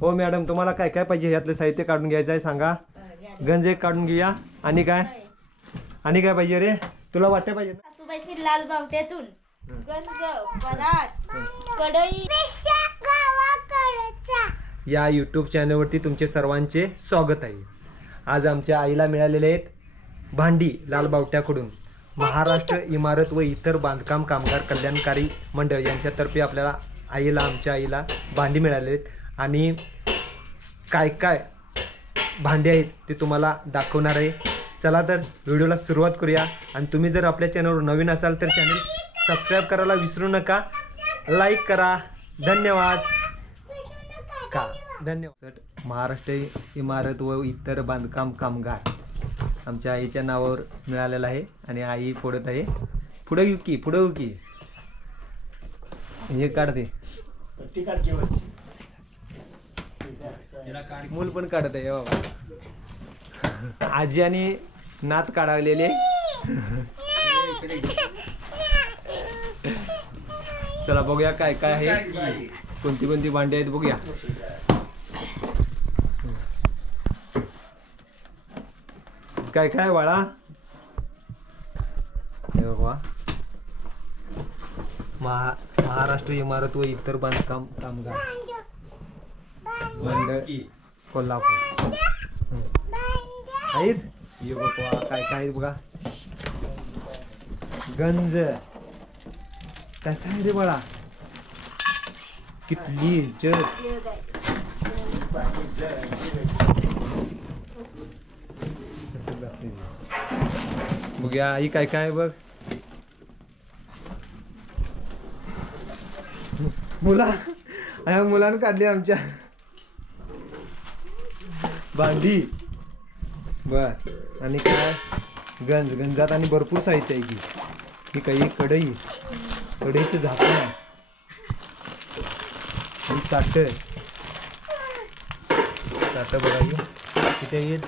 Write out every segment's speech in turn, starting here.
हो मॅडम तुम्हाला काय काय पाहिजे? यातलं साहित्य काढून घ्यायचं आहे सांगा. गंज एक काढून घेऊया. आणि काय? आणि काय पाहिजे रे? तुला वाटतं पाहिजे? सासूबाईची लाल बावट्यातून गंज परात कढई. या यूट्यूब चॅनलवरती तुमचे सर्वांचे स्वागत आहे. आज आमच्या आईला मिळालेले आहेत भांडी लालबावट्याकडून महाराष्ट्र इमारत व इतर बांधकाम कामगार कल्याणकारी मंडळ यांच्यातर्फे आपल्याला आईला आमच्या आईला भांडी मिळालेली आहेत. आणि काय काय भांडे आहेत ते तुम्हाला दाखवणार आहे. चला तर व्हिडिओला सुरुवात करूया. आणि तुम्ही जर आपल्या चॅनलवर नवीन असाल तर चॅनल सबस्क्राईब करायला विसरू नका. लाईक करा. धन्यवाद. का? धन्यवाद. महाराष्ट्र इमारत व इतर बांधकाम कामगार आमच्या आईच्या नावावर मिळालेलं आहे आणि आई फोडत आहे. पुढं येऊ की पुढं येऊ की. हे काढते मूल पण काढत आहे बाबा. आजी आणि नात काढावलेले. चला बघूया काय काय आहे. कोणती कोणती भांडी आहेत बघूया. काय काय वाळा? हे बाबा महा महाराष्ट्र इमारत व इतर बांधकाम कामगार. कोल्हापूर. आहेत बघा काय काय आहेत बघा. गंज. काय काय रे बाळा? किटली जग. बघूया आई काय काय आहे बघ. मुला. मुलानं काढली आमच्या. भांडी. बर आणि काय? गंज. गंजात आणि भरपूर साहित्य आहे की. ही काही कढई कढईचं झाकण ही ताट ताट बघा ही. किती येईल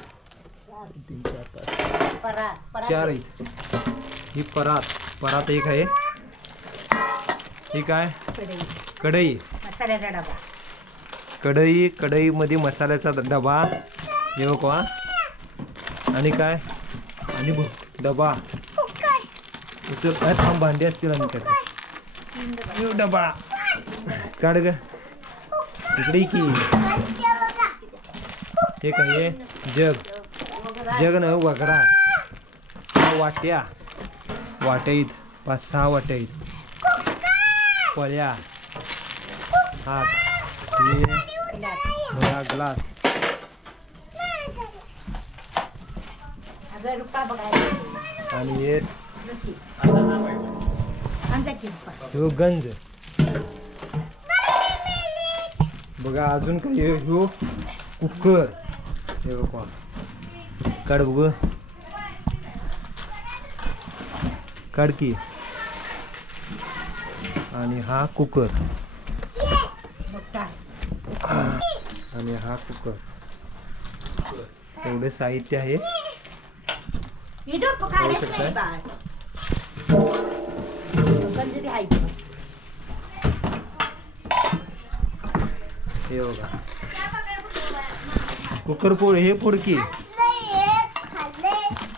तीन चार पाच चार आहेत. ही परात. परात एक आहे. ही काय? कढई. डबा. कढई. कढईमध्ये मसाल्याचा डबा. हे बघा आणि काय? आणि बघ डबा. उचल काय थांब भांडी असतील आणि त्यात यो डबा. काढ ग. इकडे की. हे काय जग. जग न वगरा. वाट्या. वाट्या आहेत पाच सहा वाट्या आहेत पळ्या. हात. हे. ग्लास. बघायला आणि हे आमचा की रुपा ह्यो गंज. बघा अजून काही आहे, ह्यो कुकर. हे बघा. काढ बघ. काढ की. आणि हा कुकर. मोठा आणि हा कुकर. एवढे साहित्य आहे. काढायचं? नाही बाळ आहे. हे बघा कुकर पोळ हे पुडकी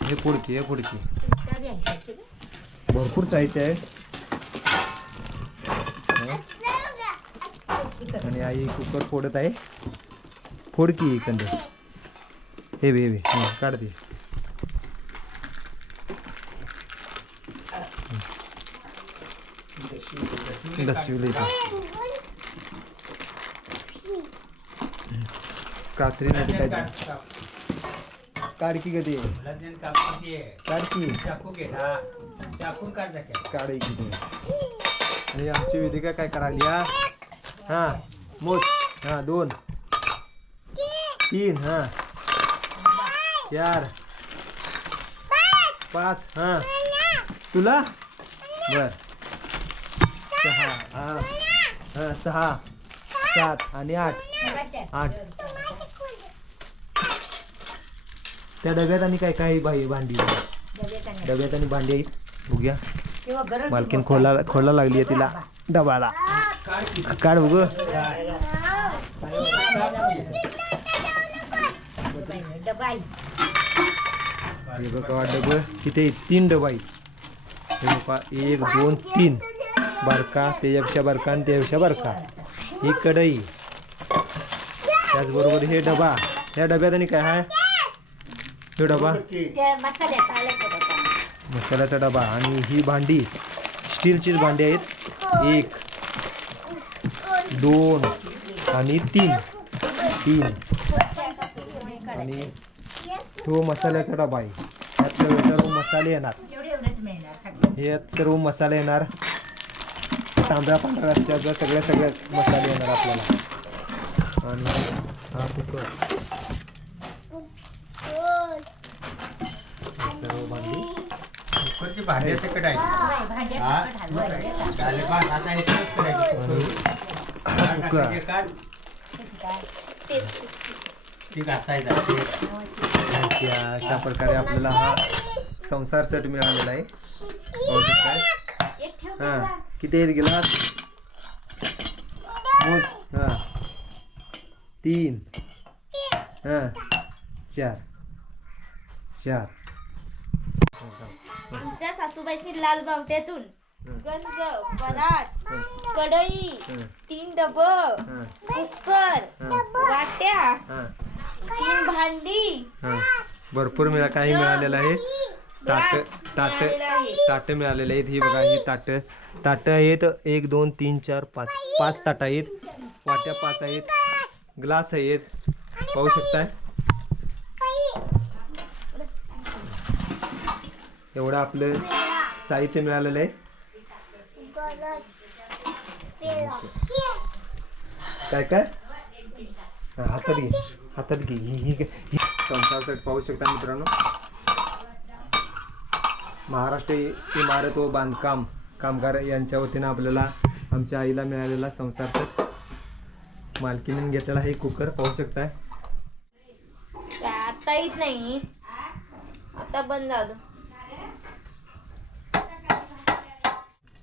हे पुडकी हे पुडकी त्या बी आहे की. भरपूर साहित्य आहे आणि आई कुकर फोडत आहे फोडकी कंद हे बे हे बे हं, काढ दे दसवीला इथे. कात्री मध्ये काय ते? कधी काढ की आणि आमची वेदिका काय करायली हा? हा मोज. हा दोन. तीन हा. चार. पाच हा. तुला? बर. सहा. हा. हा सहा. सात आणि आठ. आठ. त्या डब्यात आणि काय काय भाई बाई भांडी? डब्यात आणि- भांडी आहेत. बघूया. मालकीन खोला खोला लागली आहे तिला. डबाला. काढ बघ. डबा. किती तीन डबा आहेत. एक दोन तीन. बारका त्याच्यापेक्षा बारका आणि त्यापेक्षा बारका. ही कढई. त्याचबरोबर हे डबा. या डब्यात आणि काय आहे हे डबा. मसाल्याचा डबा आणि ही भांडी. स्टीलचीच भांडी आहेत. एक दोन आणि तीन. तीन. आणि तो मसाल्याचा डबा आहे. यात सर्व मसाले येणार. हे यात सर्व मसाले येणार. तांबड्या पांढऱ्या रस्त्याचा सगळ्या सगळ्याच मसाले येणार आपल्याला. आणि हा कुकर. सर्व भांडी कुकरची भांडी अशा प्रकारे आपल्याला हा संसार सेट मिळालेला आहे. हा. किती आहेत गिलास मोज हा. तीन. हा. चार. चार. आमच्या सासूबाईंनी लाल बावट्यातून. गंज परात. कढई. तीन डब कुकर वाट्या तीन भांडी भरपूर मिळा काही मिळालेलं आहे. ताट ताट. ताट मिळालेले आहेत ही बघा ही ताट ताट आहेत एक दोन तीन चार पाच पाच ताट आहेत वाट्या पाच आहेत ग्लास आहेत पाहू शकताय एवढं आपलं साहित्य मिळालेलं आहे काय काय हा, हातात घे हातात घे ही ही ही संसार पाहू शकता मित्रांनो महाराष्ट्र इमारत व बांधकाम कामगार यांच्या वतीनं आपल्याला आमच्या आईला मिळालेला संसार मालकीने घेतलेला हे कुकर पाहू शकताय. आता येत नाही. आता बंद झालं.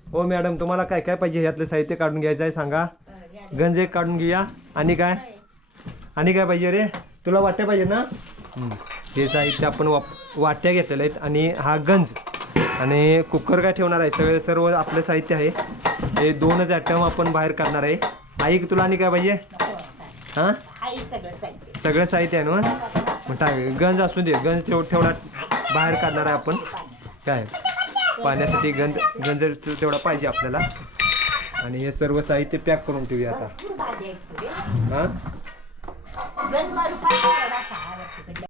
हो मॅडम तुम्हाला काय काय पाहिजे? यातलं साहित्य काढून घ्यायचं आहे सांगा. गंज एक काढून घेऊया. आणि काय? आणि काय पाहिजे रे? तुला वाट्या पाहिजे ना. हे साहित्य आपण वाप वाट्या घेतलेल्या आहेत आणि हा गंज. आणि कुकर काय ठेवणार आहे? सगळे सर्व आपलं साहित्य आहे. हे दोनच आयटम आपण बाहेर काढणार आहे. आई तुला आणि काय पाहिजे? हां? सगळं साहित्य आहे ना? मग टाक. गंज असू दे. गंज ठेव ठेवणार. बाहेर काढणार आहे आपण. काय? पाण्यासाठी गंज गंज तेवढा पाहिजे आपल्याला. आणि हे सर्व साहित्य पॅक करून ठेवूया आता. हां?